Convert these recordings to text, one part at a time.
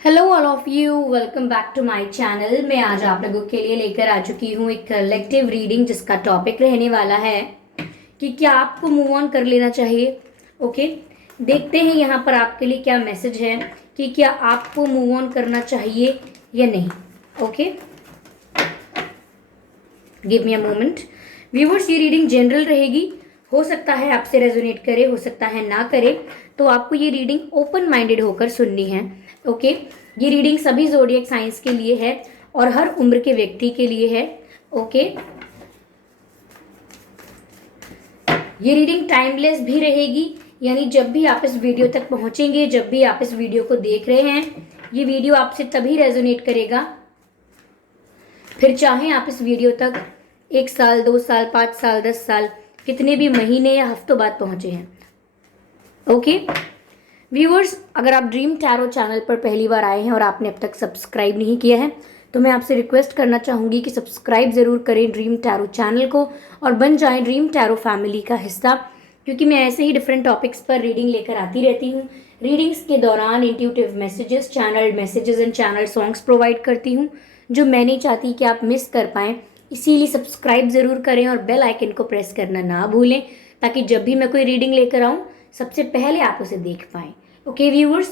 Hello all of you, welcome back to my channel. मैं आज आप लोगों के लिए लेकर आ चुकी हूँ एक कलेक्टिव रीडिंग जिसका टॉपिक रहने वाला है कि क्या आपको मूव ऑन कर लेना चाहिए। ओके, देखते हैं यहाँ पर आपके लिए क्या मैसेज है कि क्या आपको मूव ऑन करना चाहिए या नहीं। Okay, give me a moment. Viewers, ये रीडिंग जनरल रहेगी, हो सकता है आपसे रेजोनेट करे, हो सकता है ना करे, तो आपको ये रीडिंग ओपन माइंडेड होकर सुननी है। ओके, ये रीडिंग सभी ज़ोडिएक साइंस के लिए है और हर उम्र के व्यक्ति के लिए है। ओके, ये रीडिंग टाइमलेस भी रहेगी, यानी जब भी आप इस वीडियो तक पहुंचेंगे, जब भी आप इस वीडियो को देख रहे हैं, ये वीडियो आपसे तभी रेजोनेट करेगा। फिर चाहे आप इस वीडियो तक 1 साल, 2 साल, 5 साल, 10 साल, कितने भी महीने या हफ्तों बाद पहुंचे हैं। ओके व्यूअर्स, अगर आप ड्रीम टैरो चैनल पर पहली बार आए हैं और आपने अब तक सब्सक्राइब नहीं किया है तो मैं आपसे रिक्वेस्ट करना चाहूँगी कि सब्सक्राइब ज़रूर करें ड्रीम टैरो चैनल को और बन जाएं ड्रीम टैरो फैमिली का हिस्सा, क्योंकि मैं ऐसे ही डिफरेंट टॉपिक्स पर रीडिंग लेकर आती रहती हूँ। रीडिंग्स के दौरान intuitive messages, channel messages and channel songs provide करती हूँ जो मैं नहीं चाहती कि आप मिस कर पाएँ। इसीलिए सब्सक्राइब ज़रूर करें और बेल आइकन को प्रेस करना ना भूलें, ताकि जब भी मैं कोई रीडिंग लेकर आऊँ सबसे पहले आप उसे देख पाएँ। ओके व्यूअर्स,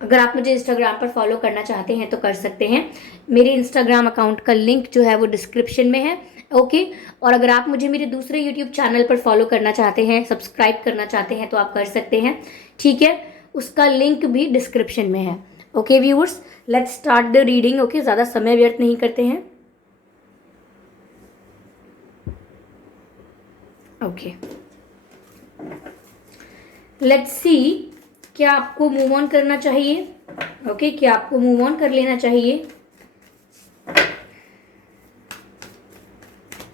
अगर आप मुझे इंस्टाग्राम पर फॉलो करना चाहते हैं तो कर सकते हैं। मेरे इंस्टाग्राम अकाउंट का लिंक जो है वो डिस्क्रिप्शन में है। ओके, और अगर आप मुझे मेरे दूसरे यूट्यूब चैनल पर फॉलो करना चाहते हैं, सब्सक्राइब करना चाहते हैं तो आप कर सकते हैं। ठीक है, उसका लिंक भी डिस्क्रिप्शन में है। Okay viewers, let's start the reading. Okay, ज़्यादा समय व्यर्थ नहीं करते हैं। ओके, लेट्स सी, क्या आपको मूव ऑन करना चाहिए। ओके, क्या आपको मूव ऑन कर लेना चाहिए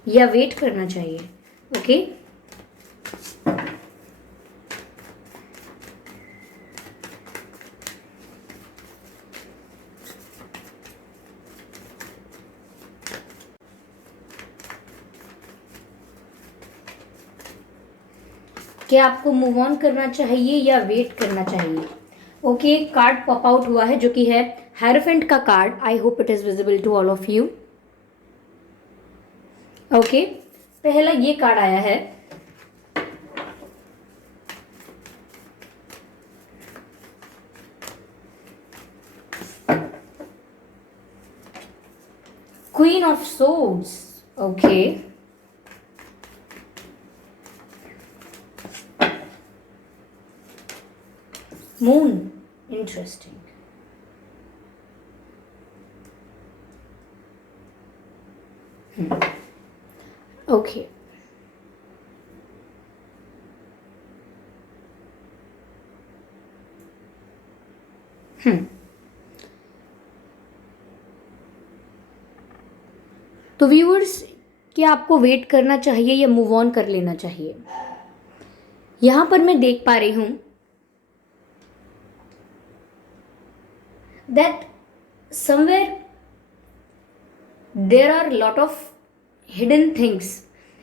या वेट करना चाहिए। ओके, क्या आपको मूव ऑन करना चाहिए या वेट करना चाहिए। ओके, एक कार्ड पॉप आउट हुआ है जो कि है हेरोफेंट का card. I hope it is visible to all of you. Okay, पहला ये कार्ड आया है, queen of swords. Okay, moon, interesting. Okay, तो व्यूअर्स, क्या आपको वेट करना चाहिए या मूव ऑन कर लेना चाहिए। यहां पर मैं देख पा रही हूं that somewhere there are lot of hidden things,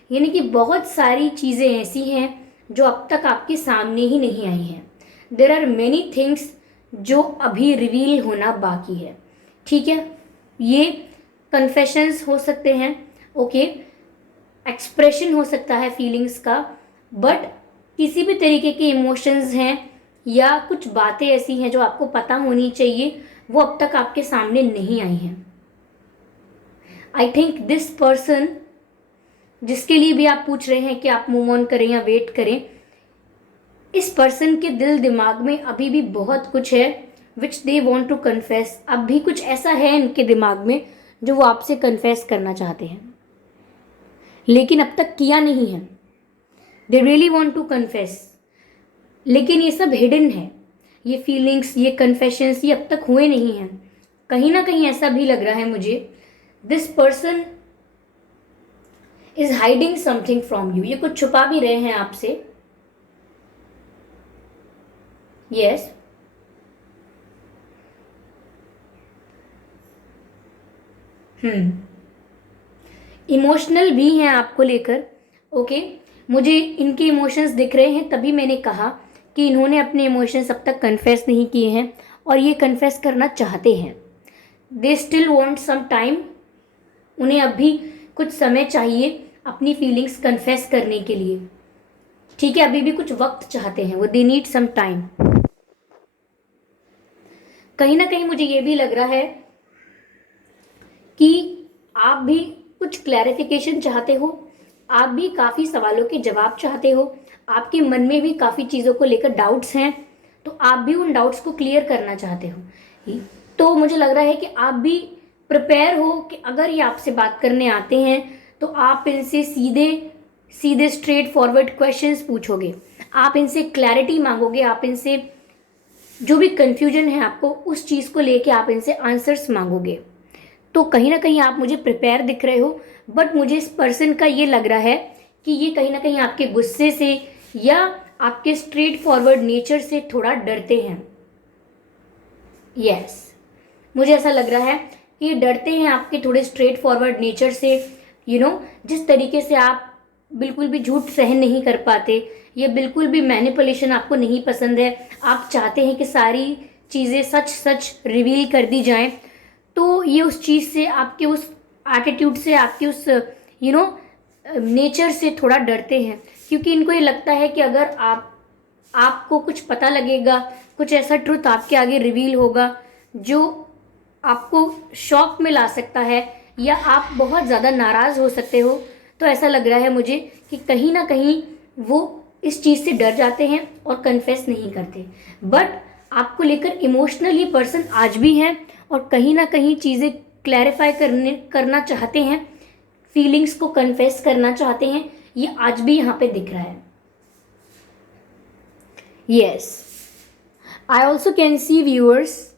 यानी कि बहुत सारी चीज़ें ऐसी हैं जो अब तक आपके सामने ही नहीं आई हैं। देर आर मेनी थिंग्स जो अभी रिवील होना बाकी है। ठीक है, ये कन्फेशंस हो सकते हैं। ओके, एक्सप्रेशन हो सकता है फीलिंग्स का, बट किसी भी तरीके के इमोशंस हैं या कुछ बातें ऐसी हैं जो आपको पता होनी चाहिए, वो अब तक आपके सामने नहीं आई हैं। आई थिंक दिस पर्सन जिसके लिए भी आप पूछ रहे हैं कि आप मूव ऑन करें या वेट करें, इस पर्सन के दिल दिमाग में अभी भी बहुत कुछ है विच दे वॉन्ट टू कन्फेस। अब भी कुछ ऐसा है इनके दिमाग में जो वो आपसे कन्फेस करना चाहते हैं, लेकिन अब तक किया नहीं है। They really want to confess, लेकिन ये सब हिडन है। ये फीलिंग्स, ये कन्फेशंस, ये अब तक हुए नहीं हैं। कहीं ना कहीं ऐसा भी लग रहा है मुझे, this person is hiding something from you. ये कुछ छुपा भी रहे हैं आपसे। यस, इमोशनल भी हैं आपको लेकर। ओके, मुझे इनके इमोशंस दिख रहे हैं, तभी मैंने कहा कि इन्होंने अपने इमोशंस अब तक कन्फेस नहीं किए हैं और ये कन्फेस करना चाहते हैं। They still want some time, उन्हें अभी कुछ समय चाहिए अपनी फीलिंग्स कन्फेस करने के लिए। ठीक है, अभी भी कुछ वक्त चाहते हैं वो, दे नीड सम टाइम। कहीं ना कहीं मुझे ये भी लग रहा है कि आप भी कुछ क्लैरिफिकेशन चाहते हो, आप भी काफ़ी सवालों के जवाब चाहते हो, आपके मन में भी काफ़ी चीज़ों को लेकर डाउट्स हैं, तो आप भी उन डाउट्स को क्लियर करना चाहते हो। तो मुझे लग रहा है कि आप भी प्रिपेयर हो कि अगर ये आपसे बात करने आते हैं तो आप इनसे सीधे सीधे स्ट्रेट फॉरवर्ड क्वेश्चंस पूछोगे, आप इनसे क्लैरिटी मांगोगे, आप इनसे जो भी कंफ्यूजन है आपको उस चीज़ को लेके आप इनसे आंसर्स मांगोगे। तो कहीं ना कहीं आप मुझे प्रिपेयर दिख रहे हो, बट मुझे इस पर्सन का ये लग रहा है कि ये कहीं ना कहीं आपके गुस्से से या आपके स्ट्रेट फॉरवर्ड नेचर से थोड़ा डरते हैं। यस, मुझे ऐसा लग रहा है कि ये डरते हैं आपके थोड़े स्ट्रेट फॉरवर्ड नेचर से। जिस तरीके से आप बिल्कुल भी झूठ सहन नहीं कर पाते, ये बिल्कुल भी मैनिपुलेशन आपको नहीं पसंद है, आप चाहते हैं कि सारी चीज़ें सच सच रिवील कर दी जाएं। तो ये उस चीज़ से, आपके उस एटीट्यूड से, आपके उस नेचर से थोड़ा डरते हैं, क्योंकि इनको ये लगता है कि अगर आपको कुछ पता लगेगा, कुछ ऐसा ट्रुथ आपके आगे रिवील होगा जो आपको शॉक में ला सकता है या आप बहुत ज़्यादा नाराज़ हो सकते हो। तो ऐसा लग रहा है मुझे कि कहीं ना कहीं वो इस चीज़ से डर जाते हैं और कन्फेस नहीं करते। बट आपको लेकर इमोशनली पर्सन आज भी हैं और कहीं ना कहीं चीज़ें क्लैरिफाई करना चाहते हैं, फीलिंग्स को कन्फेस करना चाहते हैं, ये आज भी यहाँ पे दिख रहा है। Yes, I also can see viewers,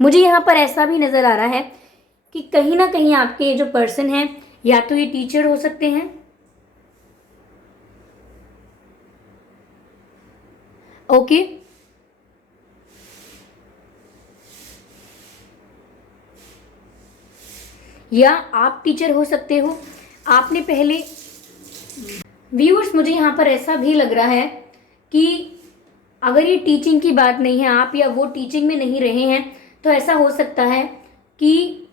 मुझे यहाँ पर ऐसा भी नज़र आ रहा है कि कहीं ना कहीं आपके ये जो पर्सन हैं, या तो ये टीचर हो सकते हैं, ओके, या आप टीचर हो सकते हो। आपने पहले, व्यूअर्स मुझे यहाँ पर ऐसा भी लग रहा है कि अगर ये टीचिंग की बात नहीं है, आप या वो टीचिंग में नहीं रहे हैं, तो ऐसा हो सकता है कि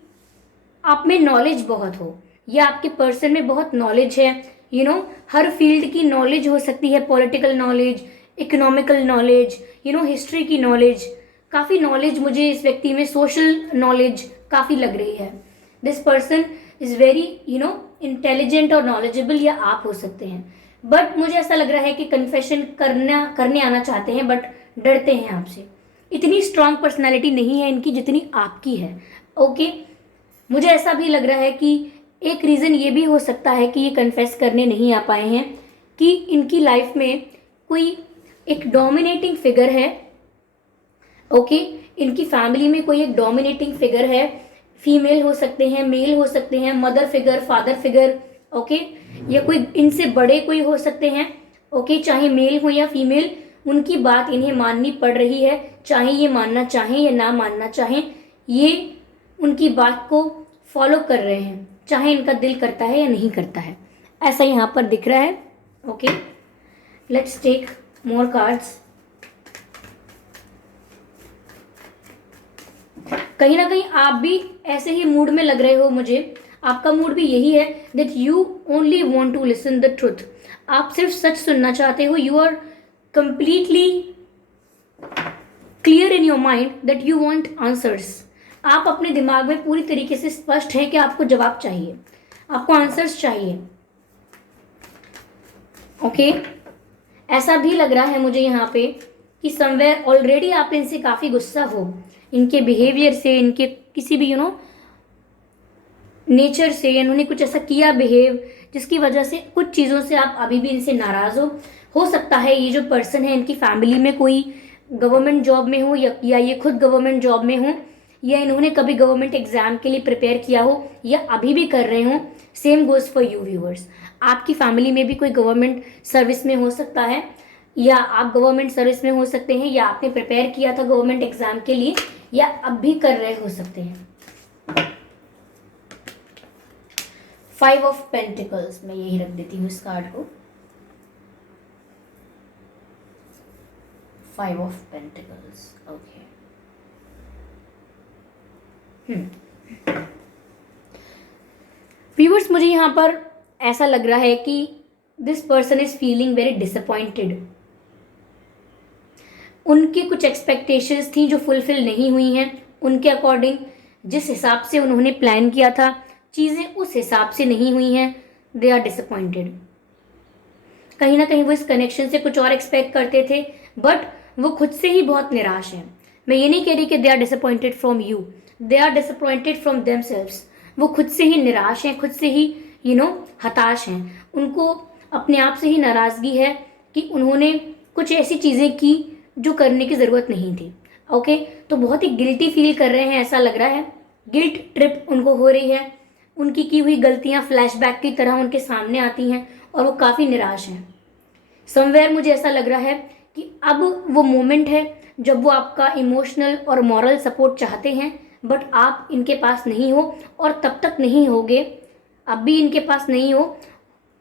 आप में नॉलेज बहुत हो या आपके पर्सन में बहुत नॉलेज है। हर फील्ड की नॉलेज हो सकती है, political knowledge, economical knowledge, history की नॉलेज, काफ़ी नॉलेज मुझे इस व्यक्ति में, सोशल नॉलेज काफ़ी लग रही है। This person is very intelligent और नॉलेजेबल, या आप हो सकते हैं। बट मुझे ऐसा लग रहा है कि कन्फेशन करने आना चाहते हैं, बट डरते हैं आपसे। इतनी स्ट्रांग पर्सनैलिटी नहीं है इनकी जितनी आपकी है। ओके, मुझे ऐसा भी लग रहा है कि एक रीज़न ये भी हो सकता है कि ये कन्फेस करने नहीं आ पाए हैं कि इनकी लाइफ में कोई एक डोमिनेटिंग फिगर है। ओके, इनकी फैमिली में कोई एक डोमिनेटिंग फिगर है, फीमेल हो सकते हैं, मेल हो सकते हैं, mother figure, father figure, okay, या कोई इनसे बड़े कोई हो सकते हैं, ओके, चाहे मेल हो या फीमेल, उनकी बात इन्हें माननी पड़ रही है, चाहे ये मानना चाहें या ना मानना चाहें, ये उनकी बात को फॉलो कर रहे हैं, चाहे इनका दिल करता है या नहीं करता है। ऐसा यहाँ पर दिख रहा है। Okay, let's take more cards. कहीं ना कहीं आप भी ऐसे ही मूड में लग रहे हो मुझे, आपका मूड भी यही है that you only want to listen the truth, आप सिर्फ सच सुनना चाहते हो। You are completely clear in your mind that you want answers. आप अपने दिमाग में पूरी तरीके से स्पष्ट है कि आपको जवाब चाहिए, आपको आंसर्स चाहिए। ओके, ऐसा भी लग रहा है मुझे यहाँ पे कि समवेयर ऑलरेडी आप इनसे काफ़ी गुस्सा हो, इनके बिहेवियर से, इनके किसी भी नेचर से, इन्होंने कुछ ऐसा किया बिहेव जिसकी वजह से, कुछ चीज़ों से आप अभी भी इनसे नाराज़ हो सकता है ये जो पर्सन है इनकी फैमिली में कोई गवर्नमेंट जॉब में हो, या ये खुद गवर्नमेंट जॉब में हो, या इन्होंने कभी गवर्नमेंट एग्जाम के लिए प्रिपेयर किया हो या अभी भी कर रहे हो। Same goes for you viewers, आपकी फैमिली में भी कोई गवर्नमेंट सर्विस में हो सकता है, या आप गवर्नमेंट सर्विस में हो सकते हैं, या आपने प्रिपेयर किया था गवर्नमेंट एग्जाम के लिए, या अब भी कर रहे हो सकते हैं। 5 ऑफ पेंटिकल्स, मैं यही रख देती हूँ इस कार्ड को। 5 ऑफ पेंटिकल्स, ओके। व्यूअर्स, मुझे यहाँ पर ऐसा लग रहा है कि this person is feeling very disappointed. उनकी कुछ एक्सपेक्टेशंस थी जो फुलफिल नहीं हुई हैं। उनके अकॉर्डिंग जिस हिसाब से उन्होंने प्लान किया था, चीज़ें उस हिसाब से नहीं हुई हैं। They are disappointed. कहीं ना कहीं वो इस कनेक्शन से कुछ और एक्सपेक्ट करते थे, बट वो खुद से ही बहुत निराश हैं। मैं ये नहीं कह रही कि they are disappointed from you, they are disappointed from themselves. वो खुद से ही निराश हैं, खुद से ही हताश हैं। उनको अपने आप से ही नाराज़गी है कि उन्होंने कुछ ऐसी चीज़ें की जो करने की ज़रूरत नहीं थी। ओके, तो बहुत ही गिल्टी फील कर रहे हैं, ऐसा लग रहा है। गिल्ट ट्रिप उनको हो रही है। उनकी की हुई गलतियां फ्लैशबैक की तरह उनके सामने आती हैं और वो काफ़ी निराश हैं। समवेयर मुझे ऐसा लग रहा है कि अब वो मोमेंट है जब वो आपका इमोशनल और मॉरल सपोर्ट चाहते हैं, बट आप इनके पास नहीं हो और तब तक नहीं होगे। अब भी इनके पास नहीं हो,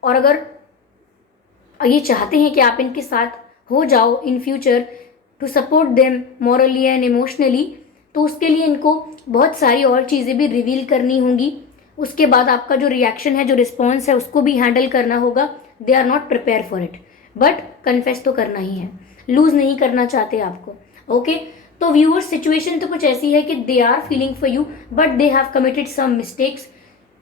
और अगर ये चाहते हैं कि आप इनके साथ हो जाओ in future to support them morally and emotionally, तो उसके लिए इनको बहुत सारी और चीज़ें भी रिवील करनी होंगी। उसके बाद आपका जो रिएक्शन है, जो रिस्पॉन्स है, उसको भी हैंडल करना होगा। They are not prepare for it, but confess तो करना ही है। लूज नहीं करना चाहते आपको। ओके, तो व्यूअर्स, सिचुएशन तो कुछ ऐसी है कि they are feeling for you, but they have committed some mistakes.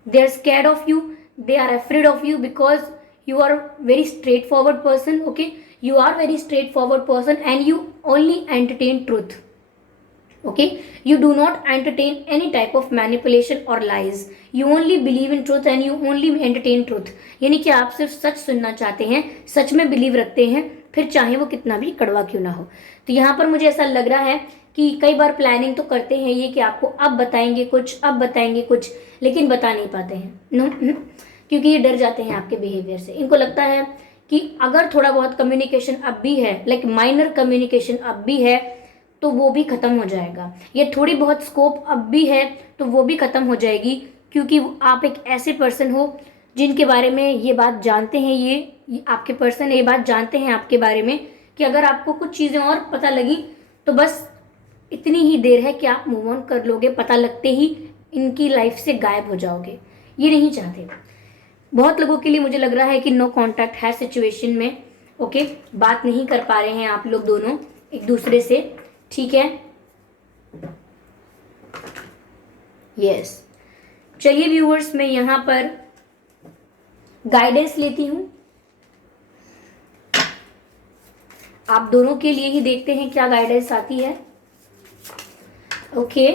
They are scared of you, they are afraid of you because you are very straightforward person. Okay, you are very straightforward person and you only entertain truth. Okay, you do not entertain any type of manipulation or lies. You only believe in truth and you only entertain truth. यानी कि आप सिर्फ सच सुनना चाहते हैं, सच में believe रखते हैं, फिर चाहे वो कितना भी कड़वा क्यों ना हो। तो यहाँ पर मुझे ऐसा लग रहा है कि कई बार प्लानिंग तो करते हैं ये कि आपको अब बताएंगे कुछ, अब बताएंगे कुछ, लेकिन बता नहीं पाते हैं। क्योंकि ये डर जाते हैं आपके बिहेवियर से। इनको लगता है कि अगर थोड़ा बहुत कम्युनिकेशन अब भी है, लाइक माइनर कम्युनिकेशन अब भी है, तो वो भी ख़त्म हो जाएगा। ये थोड़ी बहुत स्कोप अब भी है तो वो भी ख़त्म हो जाएगी, क्योंकि आप एक ऐसे पर्सन हो जिनके बारे में ये बात जानते हैं, ये आपके पर्सन ये बात जानते हैं आपके बारे में कि अगर आपको कुछ चीज़ें और पता लगी तो बस इतनी ही देर है कि आप मूव ऑन कर लोगे, पता लगते ही इनकी लाइफ से गायब हो जाओगे। ये नहीं चाहते। बहुत लोगों के लिए मुझे लग रहा है कि नो कांटेक्ट है सिचुएशन में। ओके, बात नहीं कर पा रहे हैं आप लोग दोनों एक दूसरे से, ठीक है। यस, चलिए व्यूअर्स, मैं यहाँ पर गाइडेंस लेती हूँ। आप दोनों के लिए ही देखते हैं क्या गाइडेंस आती है। ओके,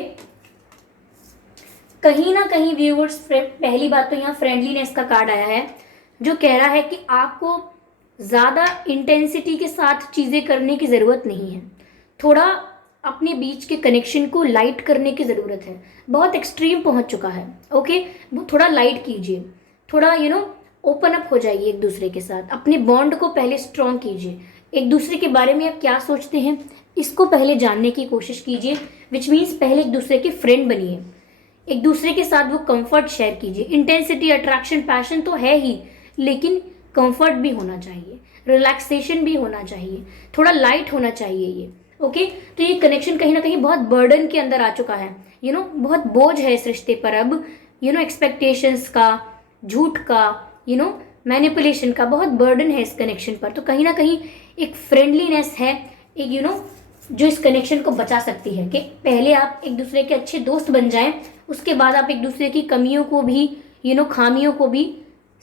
कहीं ना कहीं व्यूअर्स, पहली बात तो यहाँ फ्रेंडलीनेस का कार्ड आया है, जो कह रहा है कि आपको ज़्यादा इंटेंसिटी के साथ चीज़ें करने की ज़रूरत नहीं है। थोड़ा अपने बीच के कनेक्शन को लाइट करने की ज़रूरत है। बहुत एक्सट्रीम पहुँच चुका है। ओके, वो थोड़ा लाइट कीजिए, थोड़ा ओपन अप हो जाइए एक दूसरे के साथ। अपने बॉन्ड को पहले स्ट्रॉन्ग कीजिए। एक दूसरे के बारे में आप क्या सोचते हैं इसको पहले जानने की कोशिश कीजिए, विच मीन्स पहले एक दूसरे के फ्रेंड बनिए। एक दूसरे के साथ वो कंफर्ट शेयर कीजिए। इंटेंसिटी, अट्रैक्शन, पैशन तो है ही, लेकिन कंफर्ट भी होना चाहिए, रिलैक्सेशन भी होना चाहिए, थोड़ा लाइट होना चाहिए ये। ओके, तो ये कनेक्शन कहीं ना कहीं बहुत बर्डन के अंदर आ चुका है। बहुत बोझ है इस रिश्ते पर अब। एक्सपेक्टेशंस का, झूठ का, मैनिपुलेशन का बहुत बर्डन है इस कनेक्शन पर। तो कहीं ना कहीं एक फ्रेंडलीनेस है, एक जो इस कनेक्शन को बचा सकती है कि पहले आप एक दूसरे के अच्छे दोस्त बन जाएं, उसके बाद आप एक दूसरे की कमियों को भी, खामियों को भी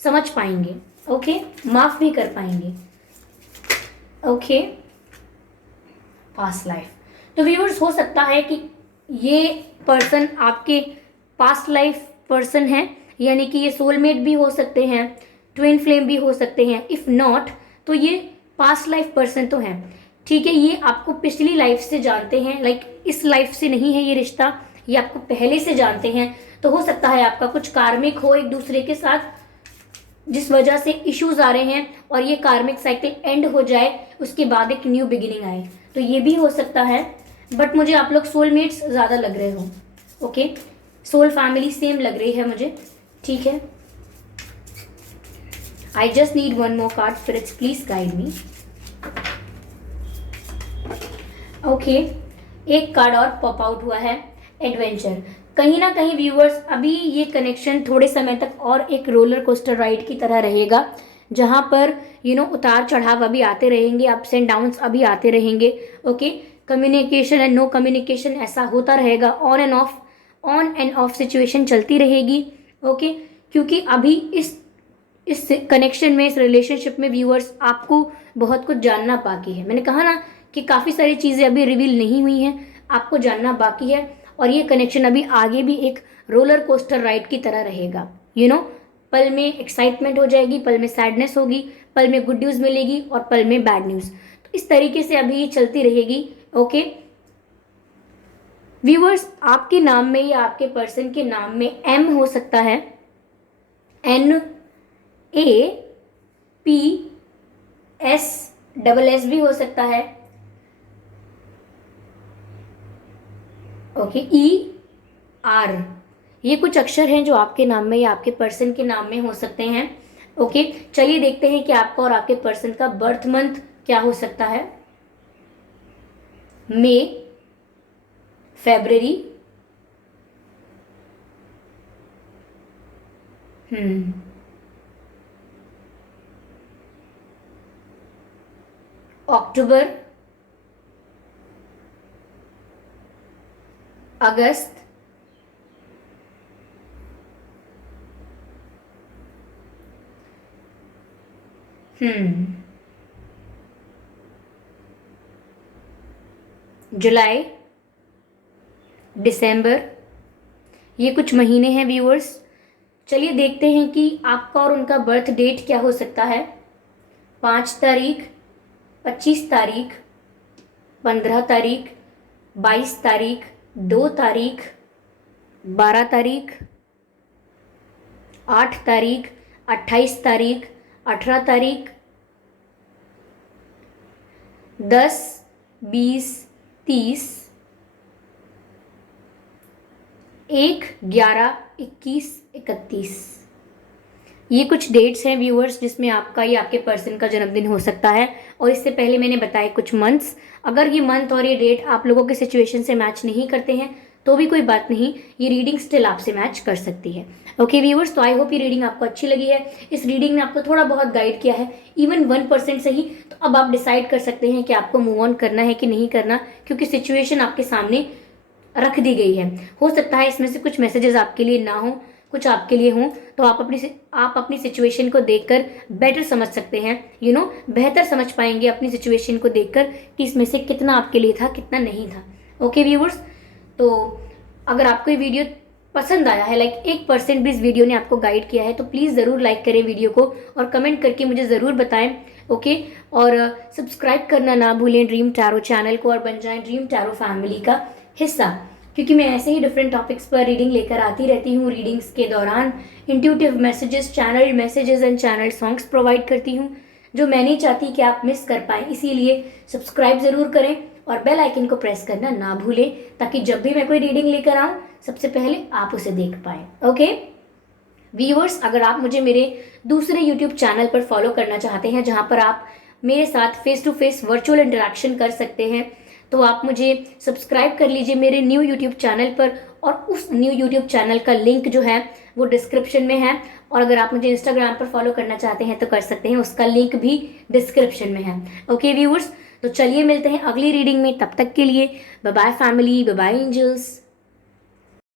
समझ पाएंगे। ओके, माफ भी कर पाएंगे। Okay, past life. तो व्यूअर्स, हो सकता है कि ये पर्सन आपके पास्ट लाइफ पर्सन है, यानी कि ये सोलमेट भी हो सकते हैं, ट्विन फ्लेम भी हो सकते हैं। इफ नॉट, तो ये पास्ट लाइफ पर्सन तो है, ठीक है। ये आपको पिछली लाइफ से जानते हैं, लाइक इस लाइफ से नहीं है ये रिश्ता, ये आपको पहले से जानते हैं। तो हो सकता है आपका कुछ कार्मिक हो एक दूसरे के साथ, जिस वजह से इश्यूज आ रहे हैं, और ये कार्मिक साइकिल एंड हो जाए, उसके बाद एक न्यू बिगिनिंग आए, तो ये भी हो सकता है। बट मुझे आप लोग सोलमेट्स ज़्यादा लग रहे हो। ओके, सोल फैमिली सेम लग रही है मुझे, ठीक है। I just need one more card, spirits please guide me. Okay, एक कार्ड और पॉप आउट हुआ है, एडवेंचर। कहीं ना कहीं व्यूअर्स अभी ये कनेक्शन थोड़े समय तक और एक रोलर कोस्टर राइड की तरह रहेगा, जहाँ पर उतार चढ़ाव अभी आते रहेंगे, अप्स एंड डाउन्स अभी आते रहेंगे। Okay, communication and no communication ऐसा होता रहेगा, ऑन एंड ऑफ सिचुएशन चलती रहेगी। ओके, क्योंकि अभी इस कनेक्शन में, इस रिलेशनशिप में व्यूअर्स आपको बहुत कुछ जानना बाकी है। मैंने कहा ना कि काफ़ी सारी चीज़ें अभी रिवील नहीं हुई हैं, आपको जानना बाकी है। और ये कनेक्शन अभी आगे भी एक रोलर कोस्टर राइड की तरह रहेगा। पल में एक्साइटमेंट हो जाएगी, पल में सैडनेस होगी, पल में गुड न्यूज़ मिलेगी और पल में बैड न्यूज़। तो इस तरीके से अभी ये चलती रहेगी। ओके व्यूअर्स, आपके नाम में या आपके पर्सन के नाम में एम हो सकता है, NAPS भी हो सकता है। ओके, ER, ये कुछ अक्षर हैं जो आपके नाम में या आपके पर्सन के नाम में हो सकते हैं। ओके, चलिए देखते हैं कि आपका और आपके पर्सन का बर्थ मंथ क्या हो सकता है। मई, फरवरी, अक्टूबर, अगस्त, जुलाई, दिसंबर, ये कुछ महीने हैं व्यूअर्स। चलिए देखते हैं कि आपका और उनका बर्थ डेट क्या हो सकता है। 5 तारीख, 25 तारीख, 15 तारीख, 22 तारीख, 2 तारीख, 12 तारीख, 8 तारीख, 28 तारीख, 18 तारीख, 10, 20, 30, 1, 11, 21, 31। ये कुछ डेट्स हैं व्यूअर्स जिसमें आपका या आपके पर्सन का जन्मदिन हो सकता है। और इससे पहले मैंने बताए कुछ मंथ्स। अगर ये मंथ और ये डेट आप लोगों के सिचुएशन से मैच नहीं करते हैं तो भी कोई बात नहीं, ये रीडिंग स्टिल आपसे मैच कर सकती है। ओके व्यूअर्स, तो आई होप ये रीडिंग आपको अच्छी लगी है। इस रीडिंग ने आपको थोड़ा बहुत गाइड किया है, इवन 1% सही। तो अब आप डिसाइड कर सकते हैं कि आपको मूव ऑन करना है कि नहीं करना, क्योंकि सिचुएशन आपके सामने रख दी गई है। हो सकता है इसमें से कुछ मैसेजेस आपके लिए ना हो, कुछ आपके लिए हों, तो आप अपनी सिचुएशन को देखकर बेटर समझ सकते हैं। बेहतर समझ पाएंगे अपनी सिचुएशन को देखकर कि इसमें से कितना आपके लिए था, कितना नहीं था। ओके व्यूअर्स, तो अगर आपको ये वीडियो पसंद आया है, लाइक 1% भी इस वीडियो ने आपको गाइड किया है, तो प्लीज़ ज़रूर लाइक करें वीडियो को और कमेंट करके मुझे ज़रूर बताएं। ओके, और सब्सक्राइब करना ना भूलें ड्रीम टैरो चैनल को और बन जाएं ड्रीम टैरो फैमिली का हिस्सा, क्योंकि मैं ऐसे ही डिफरेंट टॉपिक्स पर रीडिंग लेकर आती रहती हूँ। रीडिंग्स के दौरान intuitive messages, channel messages and channel songs provide करती हूँ, जो मैं नहीं चाहती कि आप मिस कर पाएँ। इसीलिए सब्सक्राइब ज़रूर करें और बेल आइकन को प्रेस करना ना भूलें, ताकि जब भी मैं कोई रीडिंग लेकर आऊँ सबसे पहले आप उसे देख पाएँ। ओके व्यूअर्स, अगर आप मुझे मेरे दूसरे यूट्यूब चैनल पर फॉलो करना चाहते हैं, जहाँ पर आप मेरे साथ face to face virtual interaction कर सकते हैं, तो आप मुझे सब्सक्राइब कर लीजिए मेरे न्यू यूट्यूब चैनल पर। और उस न्यू यूट्यूब चैनल का लिंक जो है वो डिस्क्रिप्शन में है। और अगर आप मुझे इंस्टाग्राम पर फॉलो करना चाहते हैं तो कर सकते हैं, उसका लिंक भी डिस्क्रिप्शन में है। ओके व्यूअर्स, तो चलिए मिलते हैं अगली रीडिंग में। तब तक के लिए bye bye family, bye bye angels.